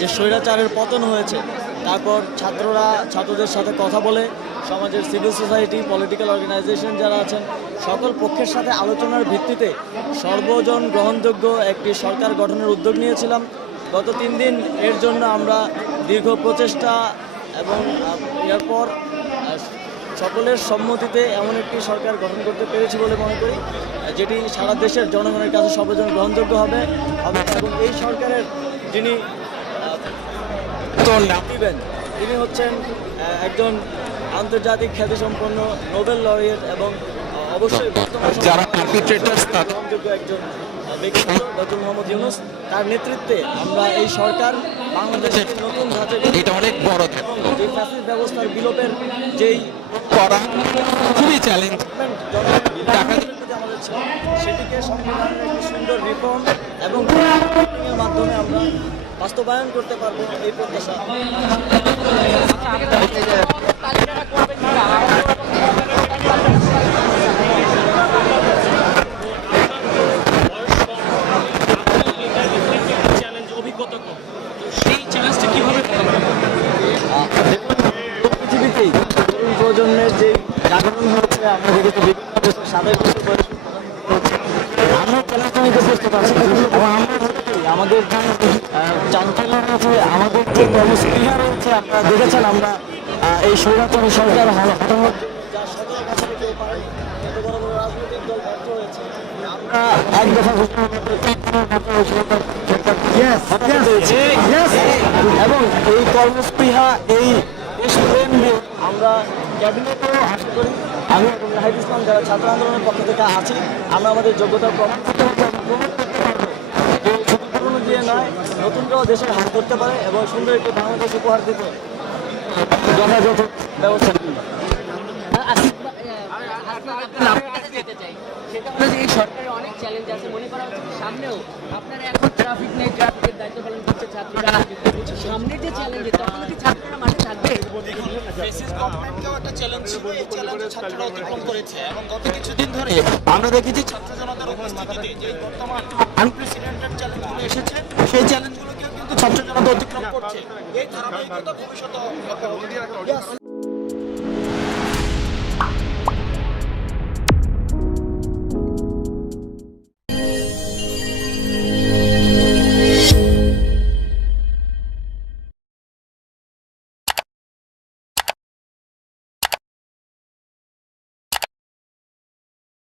যে স্বৈরাচারের পতন হয়েছে, তারপর ছাত্ররা, ছাত্রদের সাথে কথা বলে, সমাজের সিভিল সোসাইটি পলিটিক্যাল অর্গানাইজেশন যারা আছেন, সকল পক্ষের সাথে আলোচনার ভিত্তিতে সর্বজন গ্রহণযোগ্য একটি সরকার গঠনের উদ্যোগ নিয়েছিলাম। গত তিন দিন এর জন্য আমরা দীর্ঘ প্রচেষ্টা এবং এরপর সকলের সম্মতিতে এমন একটি সরকার গঠন করতে পেরেছি বলে মনে করি যেটি সারা দেশের জনগণের কাছে সর্বজন গ্রহণযোগ্য হবে। এবং এই সরকারের যিনি দিবেন তিনি হচ্ছেন একজন আন্তর্জাতিক খ্যাতিসম্পন্ন নোবেল লরিয়েট এবং অবশ্যই যারা তাদের- একজন আহ, ব্যক্তিত্ব ডক্টর মোহাম্মদ ইউনুস। তার নেতৃত্বে আমরা এই সরকার বাংলাদেশের নতুন ধাঁচে এটা অনেক বড় ধাপ। যে ফ্যাসিস্ট ব্যবস্থার বিলোপের যেই করা খুবই চ্যালেঞ্জ টাকা সেটিকে সংবিধানের একটি সুন্দর রিফর্ম এবং মাধ্যমে আমরা বাস্তবায়ন করতে পারব এই প্রত্যাশা। চ্যালেঞ্জ অভিজ্ঞতা তো সেই চ্যালেঞ্জটা কীভাবে পৃথিবীতেই তরুণ প্রজন্মের যে জাগরণ আমরা দেখেছি বিভিন্ন দেশের সাবেক বয়স আমরা নিতে বুঝতে পারছি এবং আমরা মনে করি আমাদের চাঞ্চল্য রয়েছে আমাদের যে কর্মস্পৃহা রয়েছে, আপনারা দেখেছেন আমরা এই স্বৈরাচারী সরকার হঠাৎ এক দফা। এবং এই কর্মস্পৃহা এই আমরা ক্যাবিনেটেও আশা করি আমি নাহিদ ইসলাম যারা ছাত্র আন্দোলনের পক্ষ থেকে আছি, আমরা আমাদের যোগ্যতা প্রমাণ করতে পারব এবং প্রমাণ করতে পারব যে শুধু পুরনো দিয়ে নয় নতুনরাও দেশের হাত ধরতে পারে এবং সুন্দর একটি বাংলাদেশ উপহার দিতে যথাযথ ব্যবস্থা এই সরকারের অনেক চ্যালেঞ্জ আছে মনে করা হচ্ছে সামনেও আপনারা এখন ট্রাফিক নেই ট্রাফিকের দায়িত্ব পালন করছে ছাত্ররা সামনে যে চ্যালেঞ্জ তখন কি ছাত্ররা মাঠে থাকবে একটা চ্যালেঞ্জ এই চ্যালেঞ্জ ছাত্ররা অতিক্রম করেছে এবং গত কিছুদিন ধরে আমরা দেখেছি ছাত্র জনতার উপস্থিতিতে যে বর্তমান চ্যালেঞ্জগুলো এসেছে। সেই চ্যালেঞ্জগুলোকেও কিন্তু ছাত্র জনতা অতিক্রম করছে। এই ধারাবাহিকতা ভবিষ্যতে